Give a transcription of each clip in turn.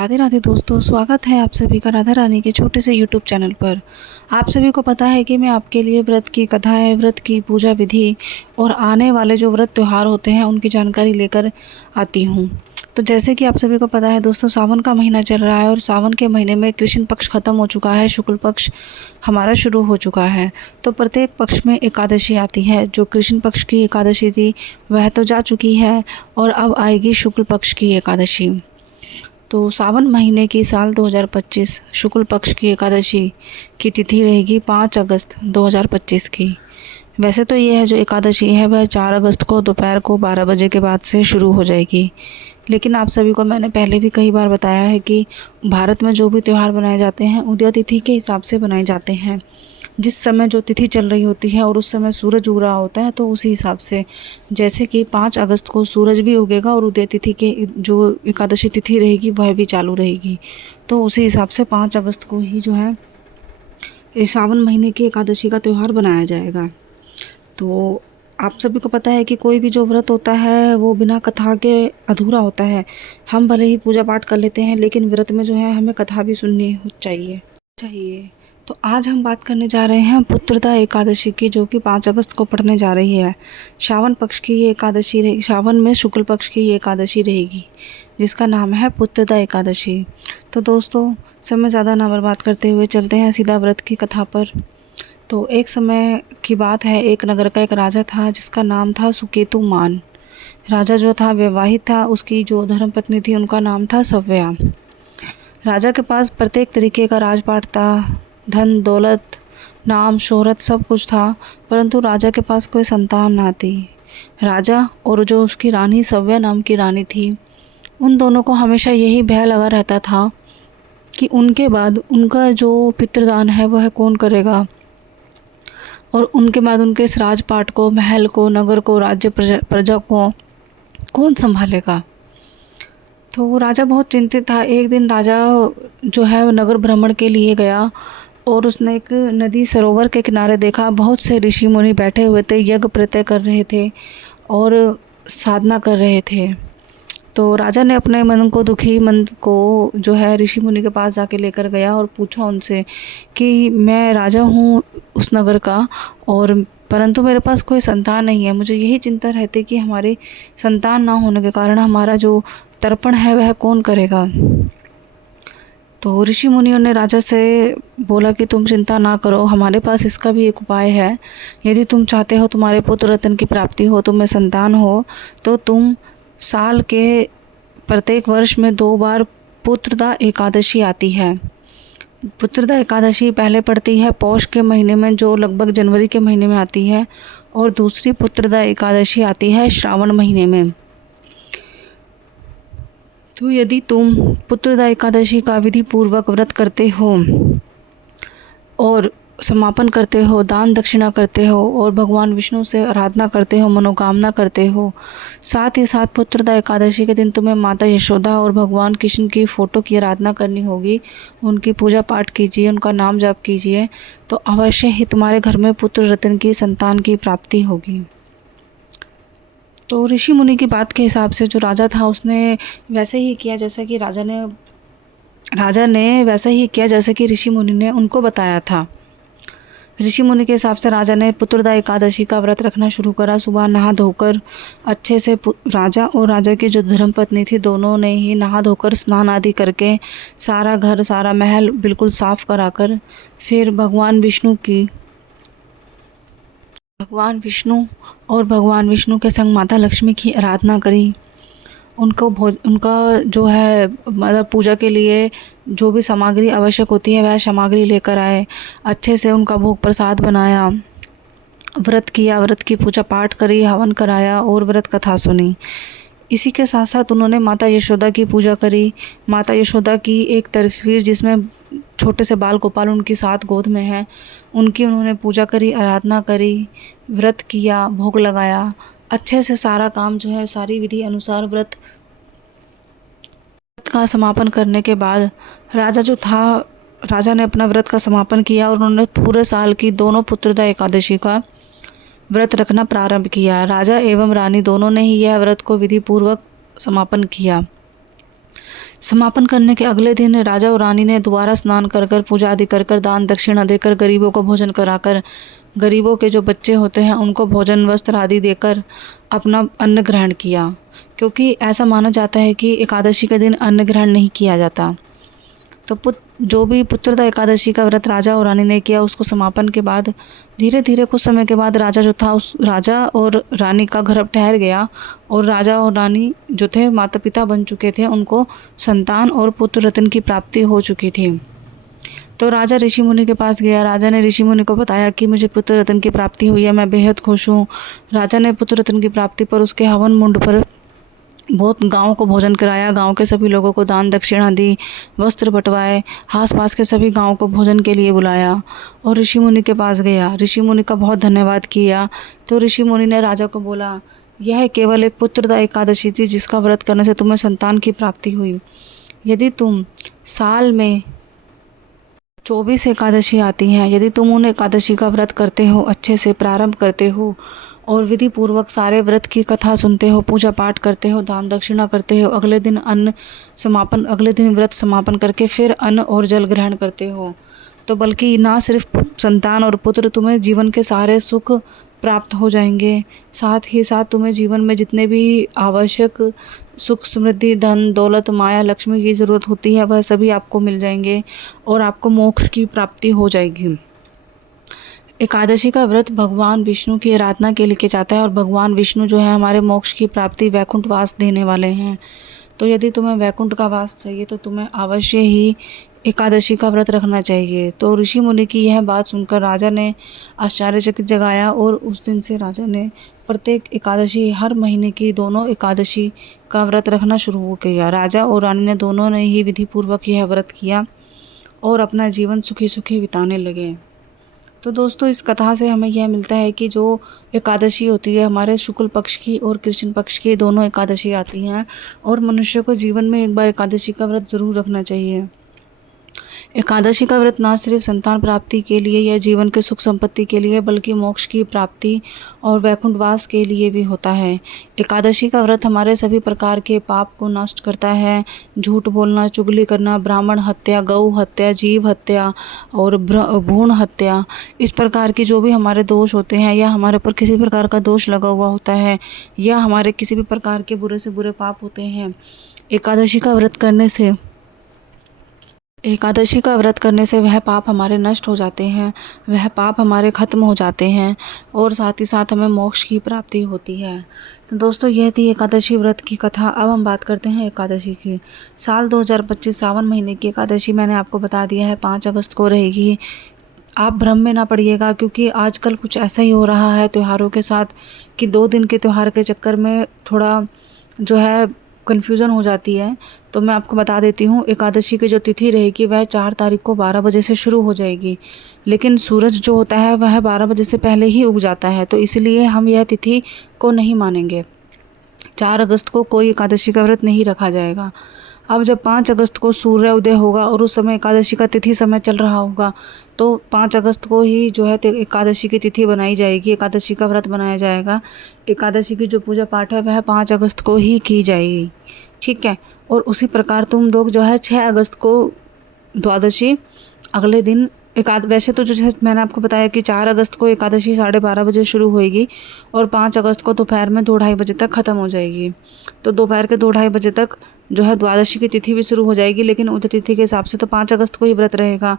राधे राधे दोस्तों, स्वागत है आप सभी का राधा रानी के छोटे से यूट्यूब चैनल पर। आप सभी को पता है कि मैं आपके लिए व्रत की कथाएं, व्रत की पूजा विधि और आने वाले जो व्रत त्यौहार होते हैं उनकी जानकारी लेकर आती हूँ। तो जैसे कि आप सभी को पता है दोस्तों, सावन का महीना चल रहा है और सावन के महीने में कृष्ण पक्ष ख़त्म हो चुका है, शुक्ल पक्ष हमारा शुरू हो चुका है। तो प्रत्येक पक्ष में एकादशी आती है। जो कृष्ण पक्ष की एकादशी थी वह तो जा चुकी है और अब आएगी शुक्ल पक्ष की एकादशी। तो सावन महीने की साल 2025 शुक्ल पक्ष की एकादशी की तिथि रहेगी 5 अगस्त 2025 की। वैसे तो ये है जो एकादशी है वह 4 अगस्त को दोपहर को 12 बजे के बाद से शुरू हो जाएगी। लेकिन आप सभी को मैंने पहले भी कई बार बताया है कि भारत में जो भी त्यौहार बनाए जाते हैं उदय तिथि के हिसाब से बनाए जाते हैं। जिस समय जो तिथि चल रही होती है और उस समय सूरज उग रहा होता है तो उसी हिसाब से, जैसे कि 5 अगस्त को सूरज भी उगेगा और उदय तिथि के जो एकादशी तिथि रहेगी वह भी चालू रहेगी। तो उसी हिसाब से 5 अगस्त को ही जो है सावन महीने की एकादशी का त्यौहार बनाया जाएगा। तो आप सभी को पता है कि कोई भी जो व्रत होता है वो बिना कथा के अधूरा होता है। हम भले ही पूजा पाठ कर लेते हैं लेकिन व्रत में जो है हमें कथा भी सुननी चाहिए। तो आज हम बात करने जा रहे हैं पुत्रदा एकादशी की, जो कि 5 अगस्त को पड़ने जा रही है। श्रावण पक्ष की ये एकादशी रहेगी, श्रावण में शुक्ल पक्ष की ये एकादशी रहेगी जिसका नाम है पुत्रदा एकादशी। तो दोस्तों, समय ज़्यादा ना बर्बाद करते हुए चलते हैं सीधा व्रत की कथा पर। तो एक समय की बात है, एक नगर का एक राजा था जिसका नाम था सुकेतुमान। राजा जो था विवाहित था, उसकी जो धर्मपत्नी थी उनका नाम था सव्या। राजा के पास प्रत्येक तरीके का राजपाट था, धन दौलत नाम शोहरत सब कुछ था, परंतु राजा के पास कोई संतान ना थी। राजा और जो उसकी रानी सव्या नाम की रानी थी, उन दोनों को हमेशा यही भय लगा रहता था कि उनके बाद उनका जो पितृदान है वह कौन करेगा और उनके बाद उनके इस राजपाट को, महल को, नगर को, राज्य प्रजा को कौन संभालेगा। तो राजा बहुत चिंतित था। एक दिन राजा जो है नगर भ्रमण के लिए गया और उसने एक नदी सरोवर के किनारे देखा, बहुत से ऋषि मुनि बैठे हुए थे, यज्ञ प्रत्यय कर रहे थे और साधना कर रहे थे। तो राजा ने अपने दुखी मन को जो है ऋषि मुनि के पास जाके लेकर गया और पूछा उनसे कि मैं राजा हूँ उस नगर का और परंतु मेरे पास कोई संतान नहीं है। मुझे यही चिंता रहती कि हमारी संतान ना होने के कारण हमारा जो तर्पण है वह कौन करेगा। तो ऋषि मुनियों ने राजा से बोला कि तुम चिंता ना करो, हमारे पास इसका भी एक उपाय है। यदि तुम चाहते हो तुम्हारे पुत्र रत्न की प्राप्ति हो, तुम्हें संतान हो, तो तुम साल के प्रत्येक वर्ष में 2 बार पुत्रदा एकादशी आती है। पुत्रदा एकादशी पहले पड़ती है पौष के महीने में, जो लगभग जनवरी के महीने में आती है, और दूसरी पुत्रदा एकादशी आती है श्रावण महीने में। तो यदि तुम पुत्रदा एकादशी का विधि पूर्वक व्रत करते हो और समापन करते हो, दान दक्षिणा करते हो और भगवान विष्णु से आराधना करते हो, मनोकामना करते हो, साथ ही साथ पुत्रदा एकादशी के दिन तुम्हें माता यशोदा और भगवान कृष्ण की फ़ोटो की आराधना करनी होगी, उनकी पूजा पाठ कीजिए, उनका नाम जाप कीजिए, तो अवश्य ही तुम्हारे घर में पुत्र रत्न की, संतान की प्राप्ति होगी। तो ऋषि मुनि की बात के हिसाब से जो राजा था उसने वैसे ही किया जैसा कि राजा ने वैसा ही किया जैसे कि ऋषि मुनि ने उनको बताया था। ऋषि मुनि के हिसाब से राजा ने पुत्रदा एकादशी का व्रत रखना शुरू करा। सुबह नहा धोकर अच्छे से राजा और राजा की जो धर्मपत्नी थी दोनों ने ही नहा धोकर स्नान आदि करके सारा घर, सारा महल बिल्कुल साफ़ कराकर फिर भगवान विष्णु के संग माता लक्ष्मी की आराधना करी। उनका जो है मतलब पूजा के लिए जो भी सामग्री आवश्यक होती है वह सामग्री लेकर आए, अच्छे से उनका भोग प्रसाद बनाया, व्रत किया, व्रत की पूजा पाठ करी, हवन कराया और व्रत कथा सुनी। इसी के साथ साथ उन्होंने माता यशोदा की पूजा करी। माता यशोदा की एक तस्वीर जिसमें छोटे से बाल गोपाल उनकी साथ गोद में हैं, उनकी उन्होंने पूजा करी, आराधना करी, व्रत किया, भोग लगाया, अच्छे से सारा काम जो है सारी विधि अनुसार व्रत का समापन करने के बाद राजा ने अपना व्रत का समापन किया और उन्होंने पूरे साल की दोनों पुत्रदा एकादशी का व्रत रखना प्रारंभ किया। राजा एवं रानी दोनों ने ही यह व्रत को विधि पूर्वक समापन किया। समापन करने के अगले दिन राजा और रानी ने दोबारा स्नान कर कर पूजा आदि कर कर दान दक्षिणा देकर गरीबों को भोजन कराकर, गरीबों के जो बच्चे होते हैं उनको भोजन वस्त्र आदि देकर अपना अन्न ग्रहण किया, क्योंकि ऐसा माना जाता है कि एकादशी के दिन अन्न ग्रहण नहीं किया जाता। तो जो भी पुत्रदा एकादशी का व्रत राजा और रानी ने किया, उसको समापन के बाद धीरे धीरे कुछ समय के बाद राजा जो था, उस राजा और रानी का घर अब ठहर गया और राजा और रानी जो थे माता पिता बन चुके थे, उनको संतान और पुत्र रत्न की प्राप्ति हो चुकी थी। तो राजा ऋषि मुनि के पास गया। राजा ने ऋषि मुनि को बताया कि मुझे पुत्र रत्न की प्राप्ति हुई है, मैं बेहद खुश हूँ। राजा ने पुत्र रत्न की प्राप्ति पर उसके हवन मुंड पर बहुत गाँव को भोजन कराया, गांव के सभी लोगों को दान दक्षिणा दी, वस्त्र बंटवाए, आसपास के सभी गांव को भोजन के लिए बुलाया और ऋषि मुनि के पास गया। ऋषि मुनि का बहुत धन्यवाद किया। तो ऋषि मुनि ने राजा को बोला, यह केवल एक पुत्रदा एकादशी थी जिसका व्रत करने से तुम्हें संतान की प्राप्ति हुई। यदि तुम साल में 24 एकादशी आती हैं, यदि तुम उन एकादशी का व्रत करते हो, अच्छे से प्रारंभ करते हो और विधि पूर्वक सारे व्रत की कथा सुनते हो, पूजा पाठ करते हो, दान दक्षिणा करते हो, अगले दिन व्रत समापन करके फिर अन्न और जल ग्रहण करते हो, तो बल्कि ना सिर्फ संतान और पुत्र, तुम्हें जीवन के सारे सुख प्राप्त हो जाएंगे। साथ ही साथ तुम्हें जीवन में जितने भी आवश्यक सुख समृद्धि धन दौलत माया लक्ष्मी की ज़रूरत होती है, वह सभी आपको मिल जाएंगे और आपको मोक्ष की प्राप्ति हो जाएगी। एकादशी का व्रत भगवान विष्णु की आराधना के लिए किया जाता है और भगवान विष्णु जो है हमारे मोक्ष की प्राप्ति वैकुंठ वास देने वाले हैं। तो यदि तुम्हें वैकुंठ का वास चाहिए तो तुम्हें अवश्य ही एकादशी का व्रत रखना चाहिए। तो ऋषि मुनि की यह बात सुनकर राजा ने आश्चर्यचकित जगाया और उस दिन से राजा ने प्रत्येक एकादशी, हर महीने की दोनों एकादशी का व्रत रखना शुरू किया। राजा और रानी ने दोनों ने ही विधि पूर्वक यह व्रत किया और अपना जीवन सुखी सुखी बिताने लगे। तो दोस्तों, इस कथा से हमें यह मिलता है कि जो एकादशी होती है, हमारे शुक्ल पक्ष की और कृष्ण पक्ष की दोनों एकादशी आती हैं और मनुष्य को जीवन में एक बार एकादशी का व्रत ज़रूर रखना चाहिए। एकादशी का व्रत ना सिर्फ संतान प्राप्ति के लिए या जीवन के सुख संपत्ति के लिए, बल्कि मोक्ष की प्राप्ति और वैकुंठवास के लिए भी होता है। एकादशी का व्रत हमारे सभी प्रकार के पाप को नष्ट करता है। झूठ बोलना, चुगली करना, ब्राह्मण हत्या, गौ हत्या, जीव हत्या और भ्रूण हत्या, इस प्रकार की जो भी हमारे दोष होते हैं या हमारे ऊपर किसी प्रकार का दोष लगा हुआ होता है या हमारे किसी भी प्रकार के बुरे से बुरे पाप होते हैं, एकादशी का व्रत करने से वह पाप हमारे नष्ट हो जाते हैं, वह पाप हमारे ख़त्म हो जाते हैं और साथ ही साथ हमें मोक्ष की प्राप्ति होती है। तो दोस्तों, यह थी एकादशी व्रत की कथा। अब हम बात करते हैं एकादशी की। साल 2025 सावन महीने की एकादशी मैंने आपको बता दिया है 5 अगस्त को रहेगी। आप भ्रम में ना पड़िएगा, क्योंकि आजकल कुछ ऐसा ही हो रहा है त्योहारों के साथ कि 2 दिन के त्यौहार के चक्कर में थोड़ा जो है कन्फ्यूज़न हो जाती है। तो मैं आपको बता देती हूँ, एकादशी की जो तिथि रहेगी वह 4 तारीख को 12 बजे से शुरू हो जाएगी, लेकिन सूरज जो होता है वह 12 बजे से पहले ही उग जाता है, तो इसलिए हम यह तिथि को नहीं मानेंगे। 4 अगस्त को कोई एकादशी का व्रत नहीं रखा जाएगा। अब जब 5 अगस्त को सूर्य उदय होगा और उस समय एकादशी का तिथि समय चल रहा होगा, तो 5 अगस्त को ही जो है एकादशी की तिथि बनाई जाएगी, एकादशी का व्रत बनाया जाएगा। एकादशी की जो पूजा पाठ है वह 5 अगस्त को ही की जाएगी, ठीक है। और उसी प्रकार तुम लोग जो है 6 अगस्त को द्वादशी, अगले दिन वैसे तो जैसे मैंने आपको बताया कि 4 अगस्त को एकादशी 12:30 बजे शुरू होएगी और 5 अगस्त को दोपहर में 2-2:30 बजे तक ख़त्म हो जाएगी। तो दोपहर के 2-2:30 बजे तक जो है द्वादशी की तिथि भी शुरू हो जाएगी, लेकिन उदय तिथि के हिसाब से तो 5 अगस्त को ही व्रत रहेगा।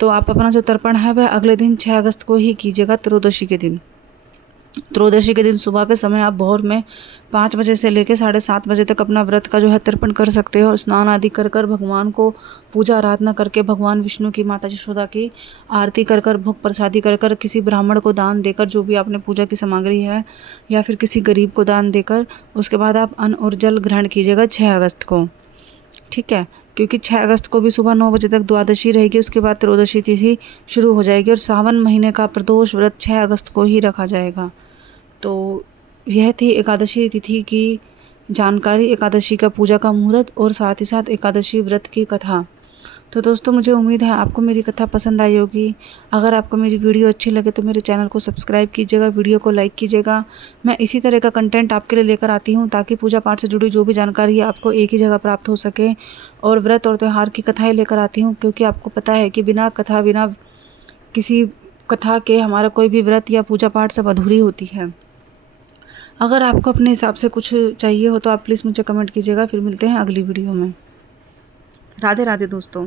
तो आप अपना जो तर्पण है वह अगले दिन 6 अगस्त को ही कीजिएगा, त्रयोदशी के दिन। त्रयोदशी के दिन सुबह के समय आप भोर में 5 बजे से लेकर 7:30 बजे तक अपना व्रत का जो है तर्पण कर सकते हो। स्नान आदि कर कर भगवान को पूजा आराधना करके, भगवान विष्णु की, माता यशोदा की आरती कर कर, भोग प्रसादी कर कर, किसी ब्राह्मण को दान देकर, जो भी आपने पूजा की सामग्री है, या फिर किसी गरीब को दान देकर, उसके बाद आप अन्न और जल ग्रहण कीजिएगा 6 अगस्त को, ठीक है। क्योंकि 6 अगस्त को भी सुबह 9 बजे तक द्वादशी रहेगी, उसके बाद त्रयोदशी तिथि शुरू हो जाएगी और सावन महीने का प्रदोष व्रत 6 अगस्त को ही रखा जाएगा। तो यह थी एकादशी तिथि की जानकारी, एकादशी का पूजा का मुहूर्त और साथ ही साथ एकादशी व्रत की कथा। तो दोस्तों, मुझे उम्मीद है आपको मेरी कथा पसंद आई होगी। अगर आपको मेरी वीडियो अच्छी लगे तो मेरे चैनल को सब्सक्राइब कीजिएगा, वीडियो को लाइक कीजिएगा। मैं इसी तरह का कंटेंट आपके लिए लेकर आती हूँ ताकि पूजा पाठ से जुड़ी जो भी जानकारी है आपको एक ही जगह प्राप्त हो सके। और व्रत और त्यौहार की कथाएँ लेकर आती हूँ, क्योंकि आपको पता है कि बिना कथा, बिना किसी कथा के हमारा कोई भी व्रत या पूजा पाठ सब अधूरी होती है। अगर आपको अपने हिसाब से कुछ चाहिए हो तो आप प्लीज़ मुझे कमेंट कीजिएगा। फिर मिलते हैं अगली वीडियो में। राधे राधे दोस्तों।